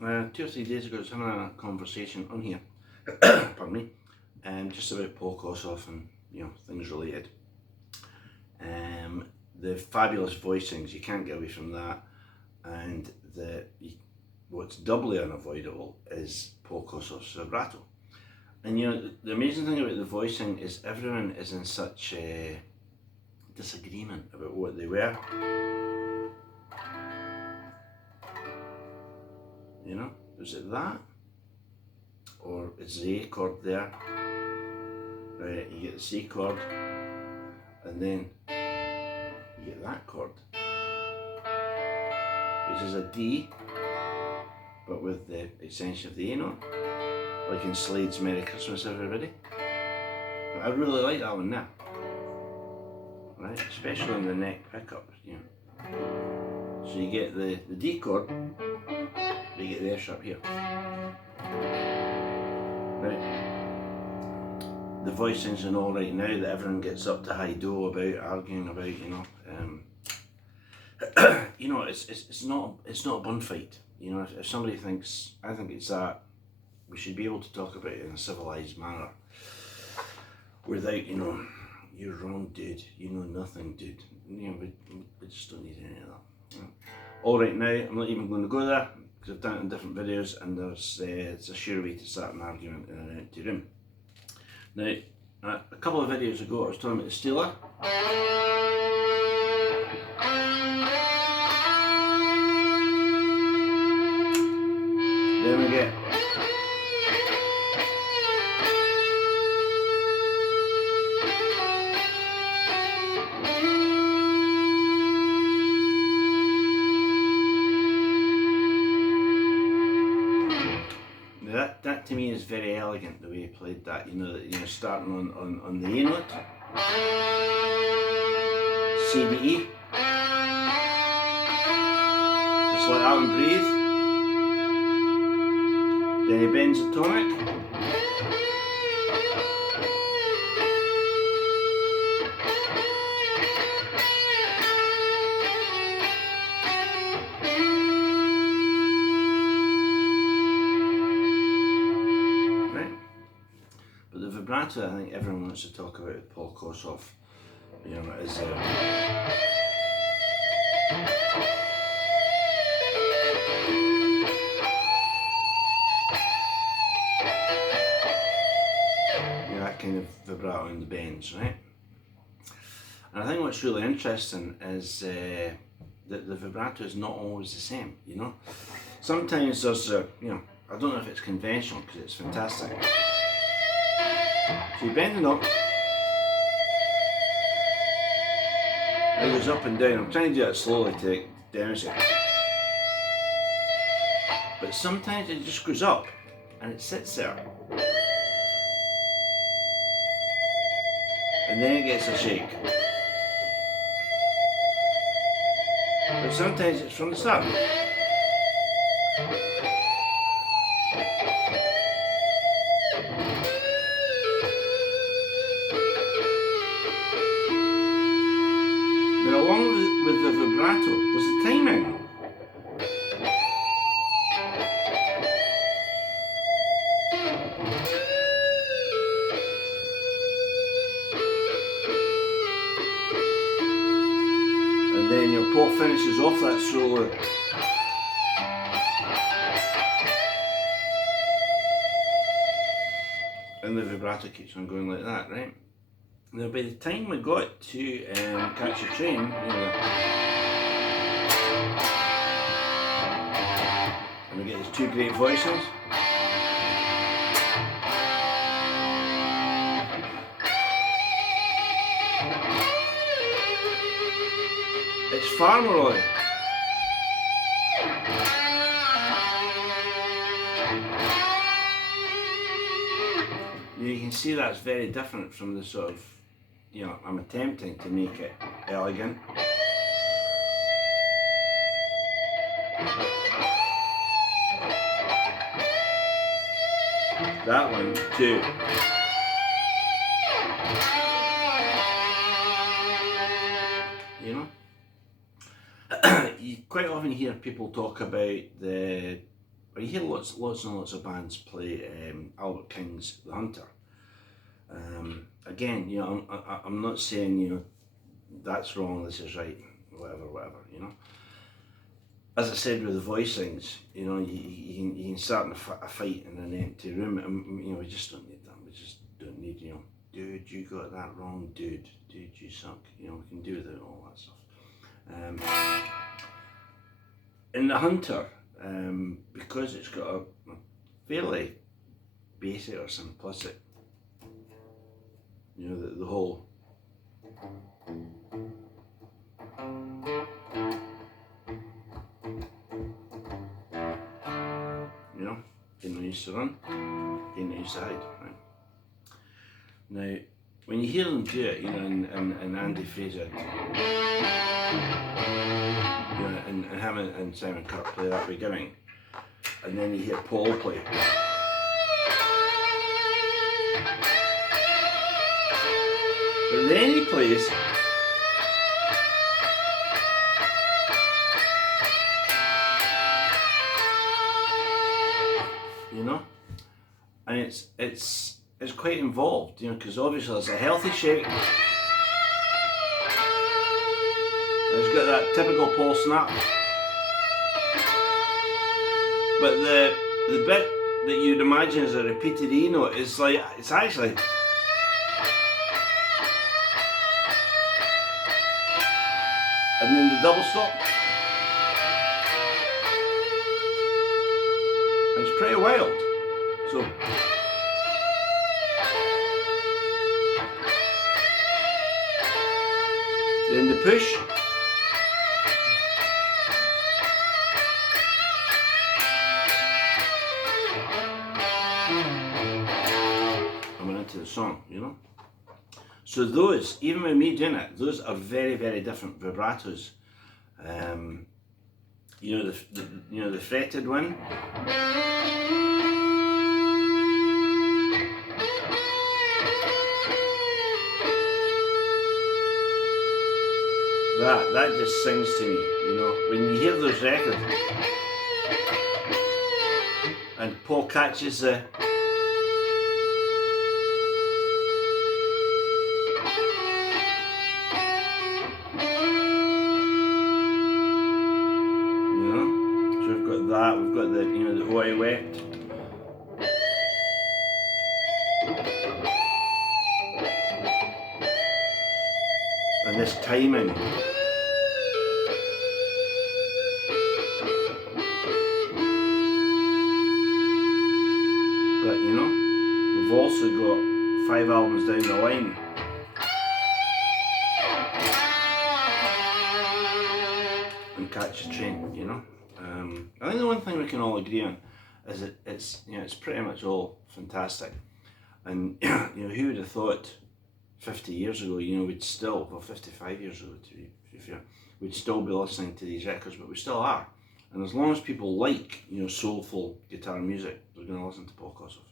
2 or 3 days ago I was having a conversation on here, pardon me, just about Paul Kossoff and things related. The fabulous Voicings, you can't get away from that, and what's doubly unavoidable is Paul Kossoff's Vibrato. And the amazing thing about the voicing is everyone is in such disagreement about what they were. Is it that? Or is the A chord there? Right, you get the C chord, and then you get that chord, which is a D, but with the extension of the A note, like in Slade's Merry Christmas Everybody. But I really like that one there, right? Especially in the neck pickup, So you get the D chord, but you get the F sharp here. Right. The voicings and all right now that everyone gets up to high do about, arguing about, it's not a bun fight. If somebody thinks, I think it's that, we should be able to talk about it in a civilized manner without, you're wrong, dude, you know nothing, dude. We just don't need any of that. All right, now I'm not even going to go there because I've done it in different videos, and it's a sure way to start an argument in an empty room. Now, a couple of videos ago I was talking about the Steeler. Then we get that to me is very elegant the way he played that. Starting on the A note, C D E, just let that one breathe. Then he bends the tonic. Vibrato, I think everyone wants to talk about with Paul Kossoff. Is that kind of vibrato in the bends, right? And I think what's really interesting is that the vibrato is not always the same. Sometimes there's I don't know if it's conventional because it's fantastic. So you bend it up, it goes up and down. I'm trying to do that slowly to demonstrate. But sometimes it just goes up and it sits there. And then it gets a shake. But sometimes it's from the start. Along with the vibrato, there's a timing. And then Paul finishes off that solo. And the vibrato keeps on going like that, right? Now, by the time we got to Catch a Train, and we get these two great voices. It's far more like. You can see that's very different from the sort of, I'm attempting to make it elegant. That one too. You quite often hear people talk about the or you hear lots and lots of bands play Albert King's The Hunter. Again, you know, I'm not saying, you know, that's wrong, this is right, whatever, you know. As I said with the Voicings, you know, you can start a fight in an empty room, and you know, we just don't need that. We just don't need, you know, dude, you got that wrong, dude, you suck. You know, we can do without all that stuff. In The Hunter, because it's got a fairly basic or simplistic, you know, the whole you know, getting no use to run, getting no use to hide, right? Now, when you hear them do it, you know, and Andy Fraser, you know, and him and Simon Kirke play that beginning, and then you hear Paul play. But then he plays, you know, and it's quite involved, you know, because obviously there's a healthy shake, and it's got that typical Paul snap, but the bit that you'd imagine is a repeated E note is like, it's actually and then the double stop. And it's pretty wild. So then the push. Coming into the song, you know. So those, even with me doing it, those are very, very different vibratos. You know the fretted one. That just sings to me, you know. When you hear those records, and Paul catches the that, we've got the, you know, the Oh I Wept. And this timing. But you know, we've also got 5 albums down the line. And Catch a Train, you know. I think the one thing we can all agree on is that it's, you know, it's pretty much all fantastic, and you know, who would have thought 50 years ago, you know, we'd still, well, 55 years ago to be fair, we'd still be listening to these records, but we still are. And as long as people like, you know, soulful guitar music, they're going to listen to Paul Kossoff.